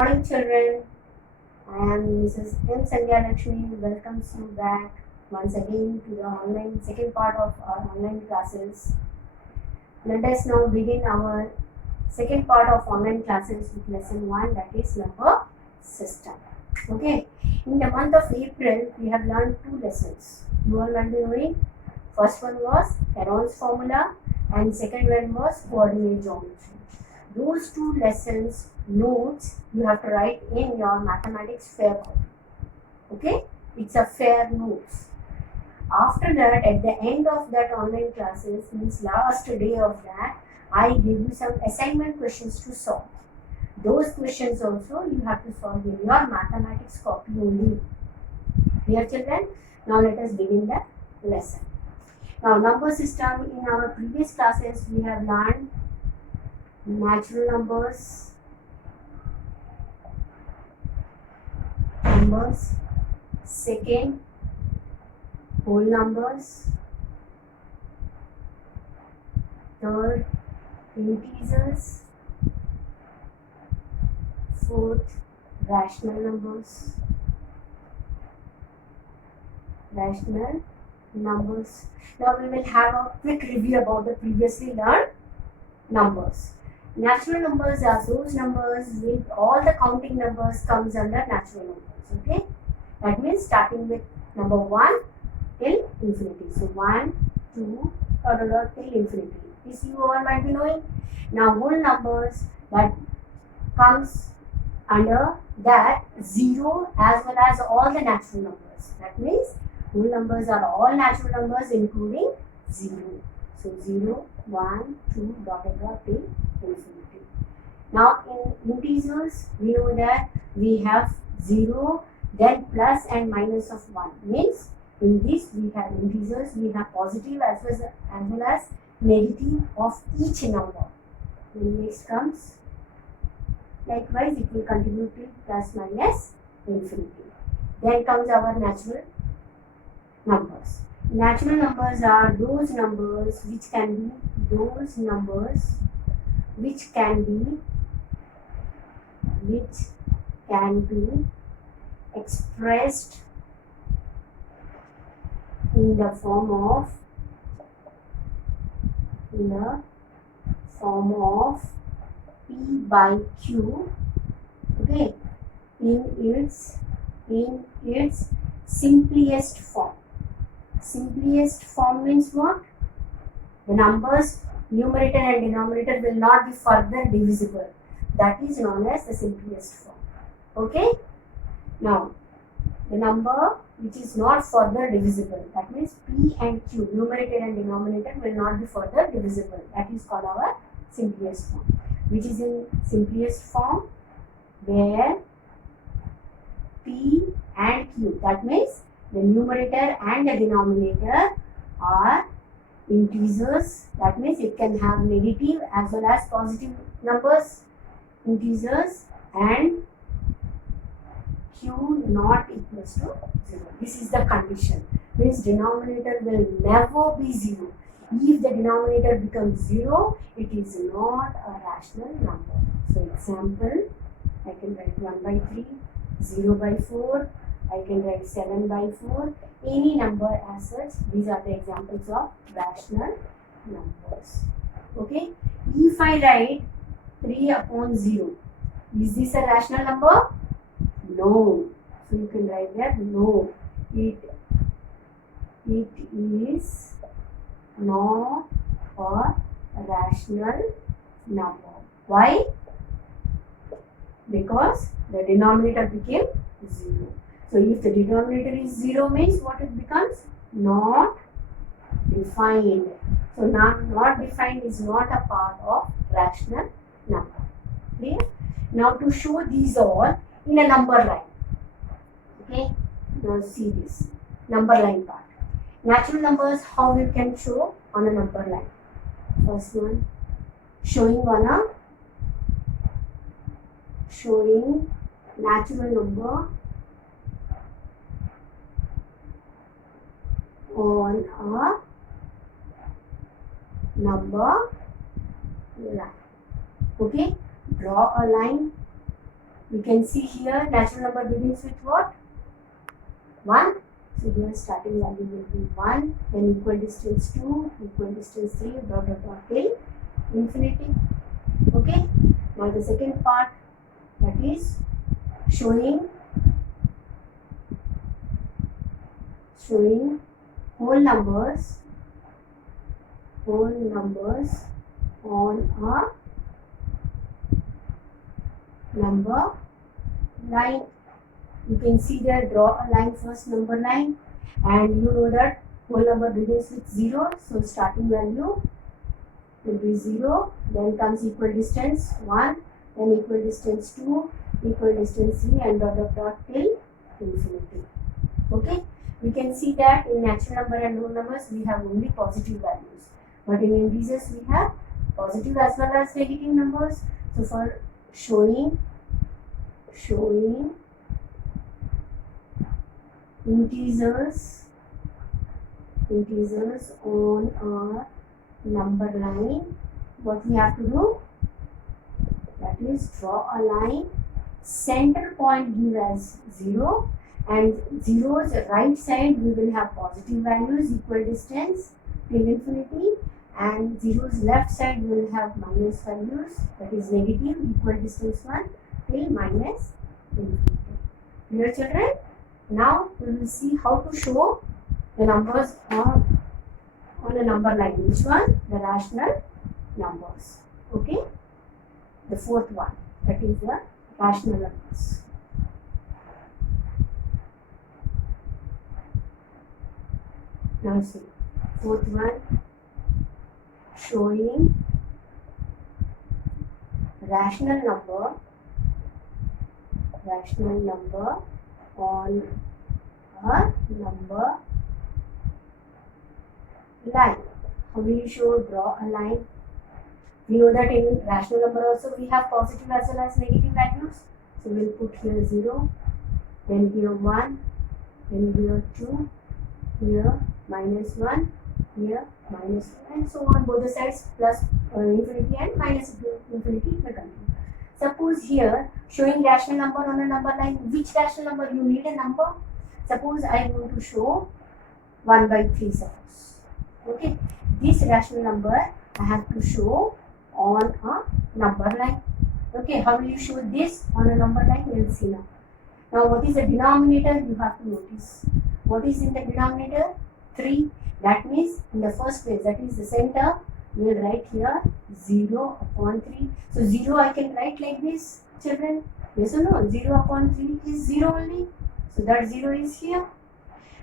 Morning children, I am Mrs. M. Sandhya Lakshmi. Welcomes you back once again to the second part of our online classes. Let us now begin our second part of online classes with lesson 1, that is number system. Okay, in the month of April we have learned 2 lessons. You all might be knowing. First one was Heron's formula and second one was coordinate geometry. Those 2 lessons notes you have to write in your mathematics fair copy. Okay, it's a fair notes. After that, at the end of that online classes, means last day of that, I give you some assignment questions to solve. Those questions also you have to solve in your mathematics copy only. Clear children? Now let us begin the lesson. Now number system, in our previous classes we have learned natural numbers, second whole numbers, third integers, fourth rational numbers. Now we will have a quick review about the previously learned numbers. Natural numbers are those numbers with all the counting numbers comes under natural numbers. Okay, that means starting with number 1 till infinity. So 1, 2, till infinity. This you all might be knowing. Now whole numbers, that comes under that 0 as well as all the natural numbers. That means whole numbers are all natural numbers including 0. So 0, 1, 2, till infinity. Now in integers we know that we have 0, then plus and minus of 1. Means in this we have integers, we have positive as well as negative of each number. Then next comes likewise it will continue to plus minus infinity. Then comes our natural numbers. Natural numbers are those numbers which can be expressed in the form of P by Q. Okay, in its simplest form. Simplest form means what? The numbers numerator and denominator will not be further divisible. That is known as the simplest form. Okay. Now the number which is not further divisible, that means P and Q, numerator and denominator, will not be further divisible. That is called our simplest form. Which is in simplest form where P and Q, that means the numerator and the denominator are integers. That means it can have negative as well as positive numbers, integers, and Q not equals to 0. This is the condition. Means denominator will never be 0. If the denominator becomes 0, it is not a rational number. So example, I can write 1 by 3, 0 by 4, I can write 7 by 4, any number as such. These are the examples of rational numbers. Okay, if I write 3 upon 0, is this a rational number? No. So you can write there, no, it is not a rational number. Why? Because the denominator became 0. So if the denominator is 0 means what it becomes? Not defined. So not defined is not a part of rational number. Clear? Now to show these all in a number line. Okay, now see this number line part. Natural numbers, how we can show on a number line. First one, showing natural number on a number line. Okay, draw a line We can see here natural number begins with what? 1. So here starting value will be 1, then equal distance 2, equal distance 3, dot dot dot till infinity. Okay. Now the second part, that is showing whole numbers on a number line. You can see there, draw a line first, number line, and you know that whole number begins with 0, so starting value will be 0, then comes equal distance 1, then equal distance 2, equal distance 3, and dot dot dot till infinity. Okay, we can see that in natural number and whole numbers we have only positive values, but in integers we have positive as well as negative numbers. So for showing integers on a number line, what we have to do, that is draw a line, center point give as 0, and 0's right side we will have positive values, equal distance till infinity, and 0's left side we will have minus values, that is negative, equal distance 1 till minus infinity. Clear, children? Now we will see how to show the numbers on a number line. Which one? The rational numbers. Okay. The fourth one, that is the rational numbers. Now see, fourth one, showing rational number on a number line. How will you show? Draw a line. We know that in rational number also we have positive as well as negative values. So we will put here 0, then here 1, then here 2, here minus 1, here minus 2, and so on both the sides, plus infinity and minus infinity will continue. Suppose here showing rational number on a number line, which rational number? You need a number. Suppose I want to show 1 by 3 suppose. Okay, this rational number I have to show on a number line. Okay, how will you show this on a number line? We will see now. Now what is the denominator? You have to notice. What is in the denominator? 3. That means in the first place, that is the center, we will write here 0 upon 3. So 0 I can write like this, children. Yes or no? 0 upon 3 is 0 only. So that 0 is here.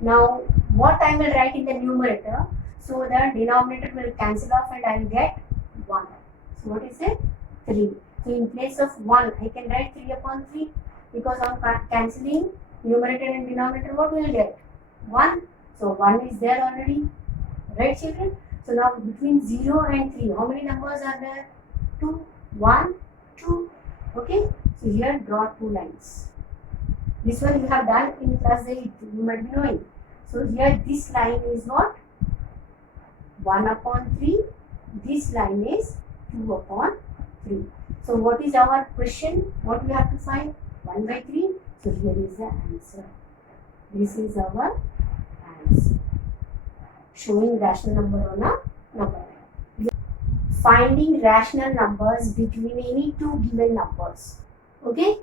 Now what I will write in the numerator? So the denominator will cancel off and I will get 1. So what is it? 3. So in place of 1, I can write 3 upon 3, because on cancelling numerator and denominator, what we will get? 1. So 1 is there already. Right, children? So now between 0 and 3, how many numbers are there? 2, 1, 2. Okay? So here draw 2 lines. This one you have done in class 8, you might be knowing. So here this line is what? 1 upon 3. This line is 2 upon 3. So what is our question? What we have to find? 1 by 3. So here is the answer. This is our answer. Showing rational number on a number line. Finding rational numbers between any two given numbers. Okay?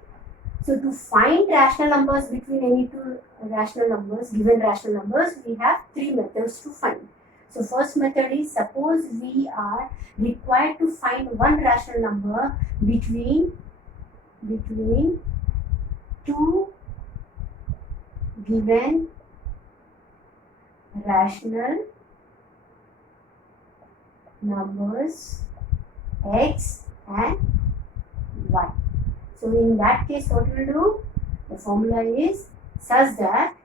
So to find rational numbers between any two rational numbers, given rational numbers, we have 3 methods to find. So first method is, suppose we are required to find one rational number between two given rational numbers x and y. So in that case, what we will do? The formula is such that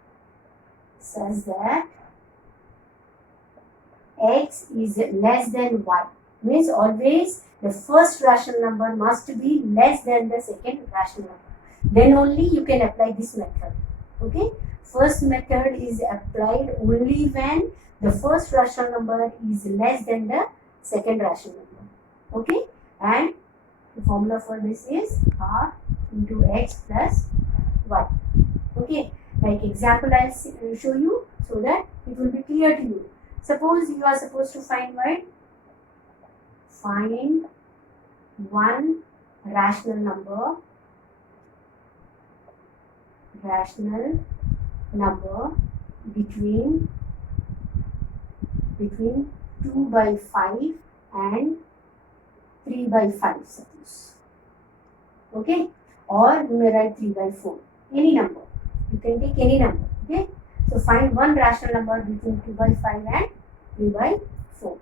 x is less than y. Means always the first rational number must be less than the second rational number. Then only you can apply this method. Okay? First method is applied only when the first rational number is less than the second rational number. Okay? And the formula for this is R into x plus y. Okay, like example I'll show you so that it will be clear to you. Suppose you are supposed to find what? Find one rational number between 2 by 5 and 3 by 5, suppose. Okay, or you may write 3 by 4, any number. You can take any number. Okay, so find one rational number between 2 by 5 and 3 by 4.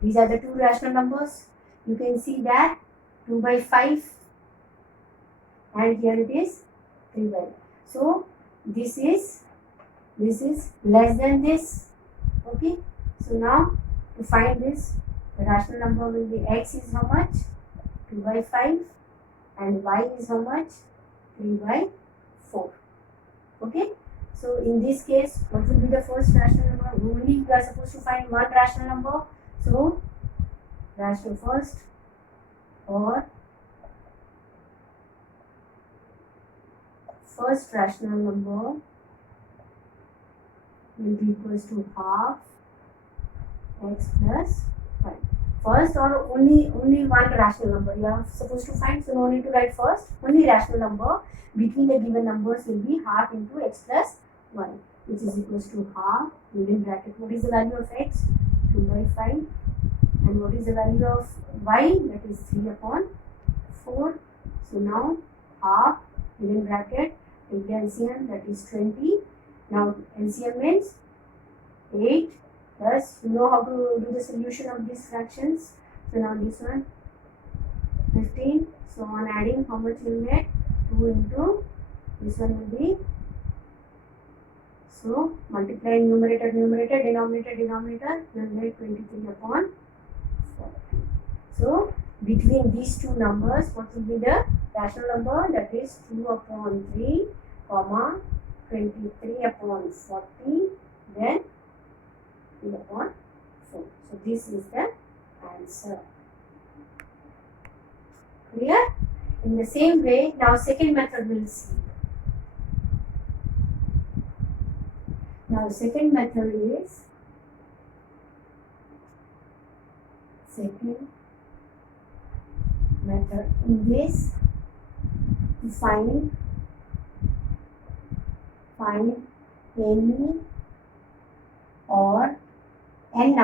These are the two rational numbers. You can see that 2 by 5 and here it is 3 by 5. So this is less than this. Okay, so now to find this, the rational number will be x is how much? 2 by 5 and y is how much? 3 by 4. Okay, so in this case, what will be the first rational number? Only you are supposed to find one rational number. So rational first, or first rational number will be equals to half x plus y. First or only one rational number you are supposed to find, so no need to write first. Only rational number between the given numbers will be half into x plus y, which is equals to half within bracket. What is the value of x? 2 by 5. And what is the value of y? That is 3 upon 4. So now half within bracket, take the LCM, that is 20. Now LCM means 8 plus, you know how to do the solution of these fractions. So now this one 15. So on adding, how much will get? 2 into this one will be, so multiply numerator, denominator, you will get 23 upon 4. So between these two numbers, what will be the rational number? That is 2 upon 3, comma 23 upon 40, then 3 upon 4. So this is the answer. Clear? In the same way, now second method we'll see. Now second method is, in this you find any or n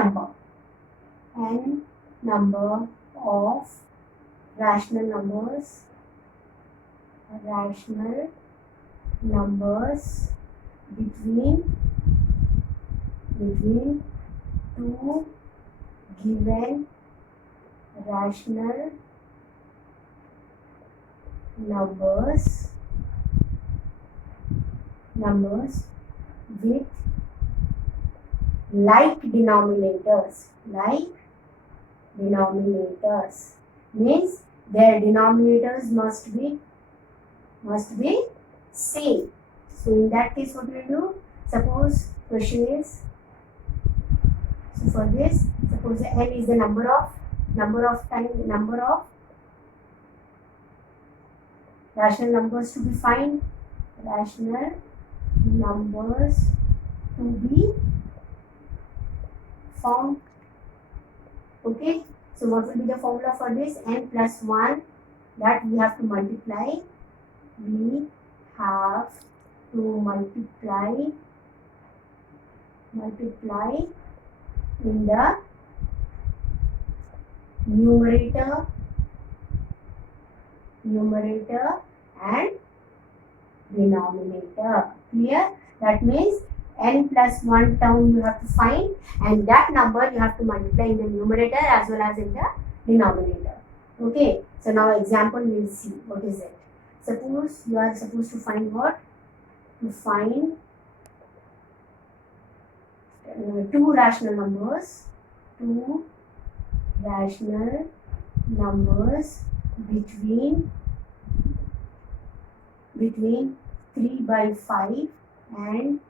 number of rational numbers between two given rational numbers with like denominators. Means their denominators must be same. So in that case, what we do? Suppose question is, so for this, suppose n is the number of rational numbers to be found. Okay, so what will be the formula for this? N plus 1, that we have to multiply. We have to multiply in the numerator and denominator. Clear? That means n plus 1 term you have to find, and that number you have to multiply in the numerator as well as in the denominator. Okay, so now example we'll see. What is it? Suppose you are supposed to find what? To find two rational numbers between 3 by 5 and,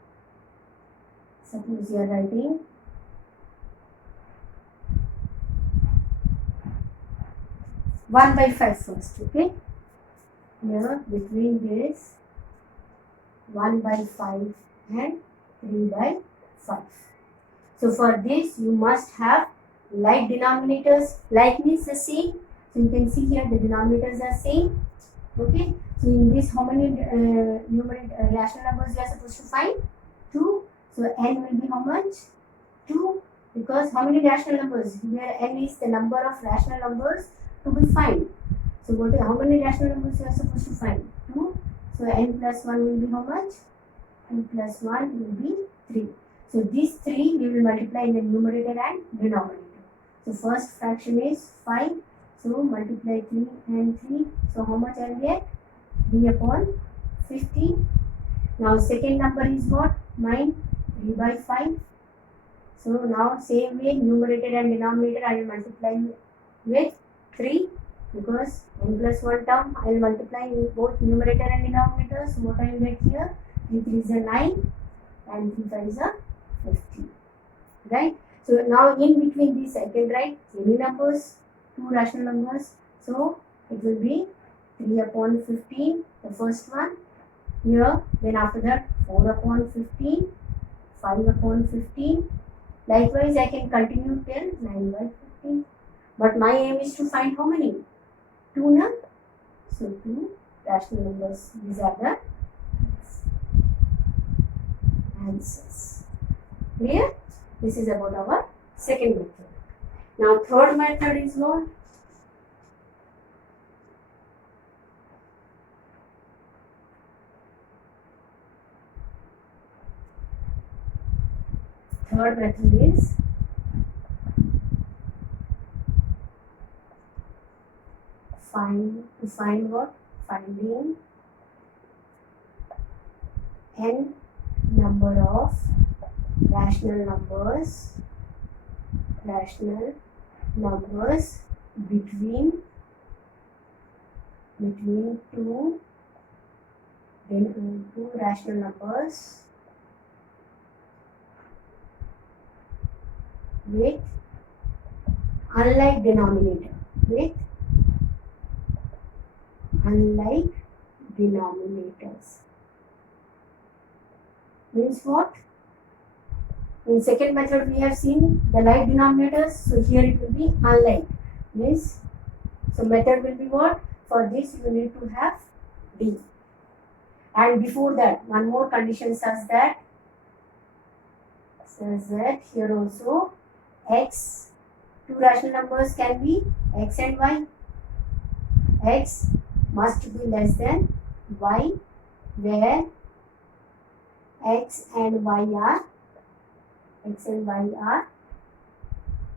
suppose you are writing 1 by 5 first. Okay, here between this 1 by 5 and 3 by 5. So for this you must have like denominators. Like means the same. So you can see here the denominators are same. Okay. So in this, how many rational numbers you are supposed to find? 2. So n will be how much? 2. Because how many rational numbers? Here n is the number of rational numbers to be found. So how many rational numbers you are supposed to find? 2. So n plus 1 will be how much? N plus 1 will be 3. So these 3 we will multiply in the numerator and denominator. So first fraction is 5. So multiply 3 and 3. So how much I will get? 3 upon 15. Now second number is what? Mine, 3 by 5. So now same way numerator and denominator I will multiply with 3, because n plus 1 term I will multiply in both numerator and denominator. So what I will get here? 3 3 is a 9 and 3 5 is a 15. Right? So now in between these I can write any numbers, 2 rational numbers. So it will be 3 upon 15, the first one here. Then after that 4 upon 15, 5 upon 15. Likewise I can continue till 9 by 15. But my aim is to find how many? 2 na? So 2 rational numbers. These are the answers. Clear? This is about our second method. Now third method is what? Third method is find what? Finding n number of rational numbers between 2 rational numbers with unlike denominator. Unlike denominators means what? In second method we have seen the like denominators, so here it will be unlike. Means, so method will be what? For this you need to have D. And before that, one more condition says that here also x, 2 rational numbers can be x and y. X must be less than y, where x and y are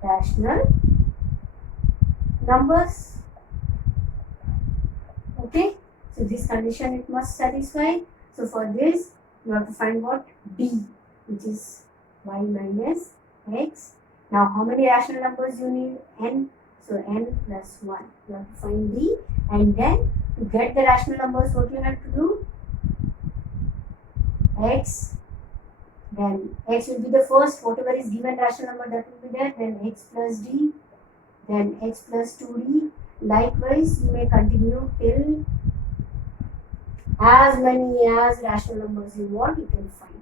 rational numbers. Okay, so this condition it must satisfy. So for this you have to find what? D, which is y minus x. Now how many rational numbers you need? N. So n plus 1. You have to find D, and then to get the rational numbers, what you have to do? X. Then x will be the first, whatever is given rational number that will be there. Then x plus D. Then x plus 2D. Likewise, you may continue till as many as rational numbers you want, you can find.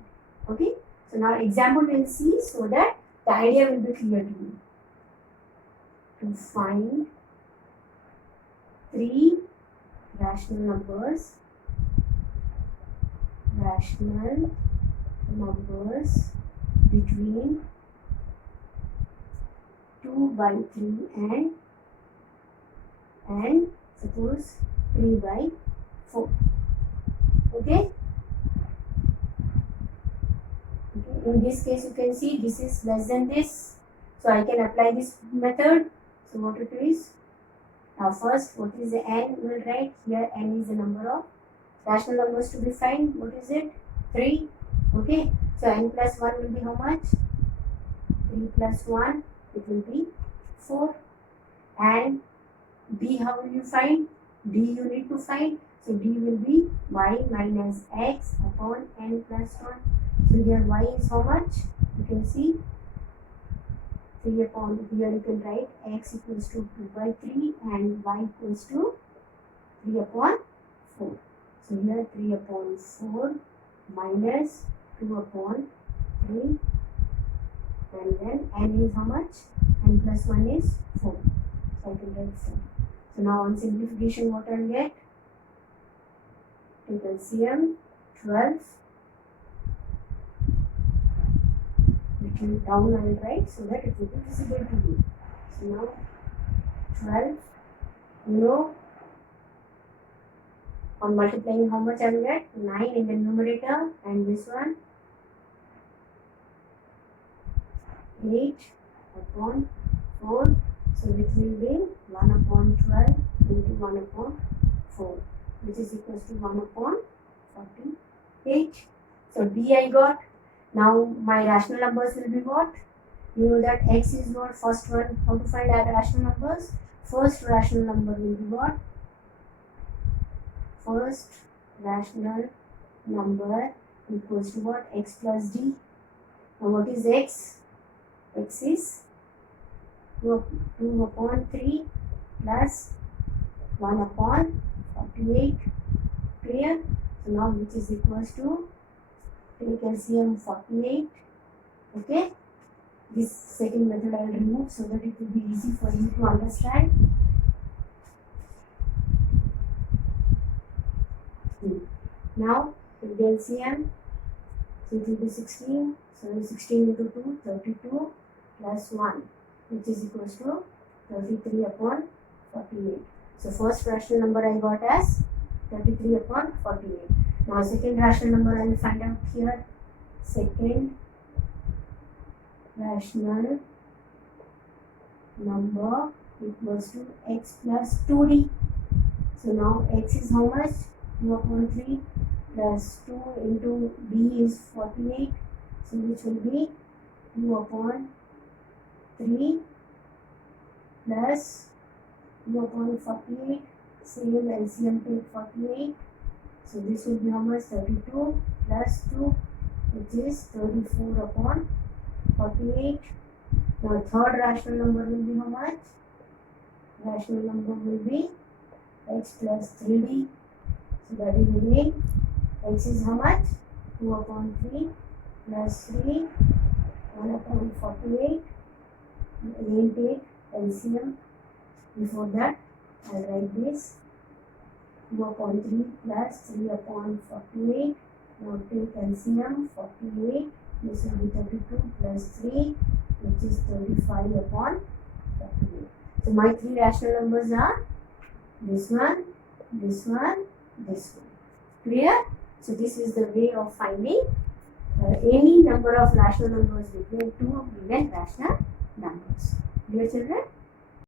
Okay. So now example we'll see, so that the idea will be clear to you. To find 3 rational numbers between 2 by 3 and suppose 3 by 4. Okay. In this case you can see this is less than this, so I can apply this method. So what it is? Now first, what is the n? We will write here n is the number of rational numbers to be found. What is it? 3. Okay. So n plus 1 will be how much? 3 plus 1, it will be 4. And D, how will you find? D you need to find. So D will be y minus x upon n plus 1. So here y is how much? You can see 3 upon, here you can write x equals to 2 by 3 and y equals to 3 upon 4. So here 3 upon 4 minus 2 upon 3, and then n is how much? N plus 1 is 4. So I can write 4. So now on simplification, what I'll get? Take LCM 12. Little down I'll write so that it will be visible to you. So now 12, you know, on multiplying how much I will get? 9 in the numerator, and this one 8 upon 4. So which will be 1 upon 12 into 1 upon 4, which is equals to 1 upon 48. So D I got. Now my rational numbers will be what? You know that x is what? First one. How to find our rational numbers? First rational number will be what? First rational number equals to what? X plus D. Now what is x? X is 2 upon 3 plus 1 upon 48. Clear? So now which is equals to, take LCM 48. Okay? This second method I will remove so that it will be easy for you to understand. Now with the LCM, so it will be 16. So 16 into 2, 32 plus 1, which is equals to 33 upon 48. So first rational number I got as 33 upon 48. Now second rational number I will find out here. Second rational number equals to x plus 2d. So now x is how much? 2 upon 3 plus 2 into d is 48. So which will be 2 upon 3 plus 2 upon 48. Same LCM take 48. So this will be how much? 32 plus 2, which is 34 upon 48. Now third rational number will be how much? Rational number will be x plus 3d. So that is again, x is how much? 2 upon 3 plus 3, 1 upon 48. Again take LCM. Before that, I will write this 2 upon 3 plus 3 upon 48. Now take LCM 48. This will be 32 plus 3, which is 35 upon 48. So my three rational numbers are this one, this one, this one. Clear? So this is the way of finding any number of rational numbers between two given rational numbers. Clear, children?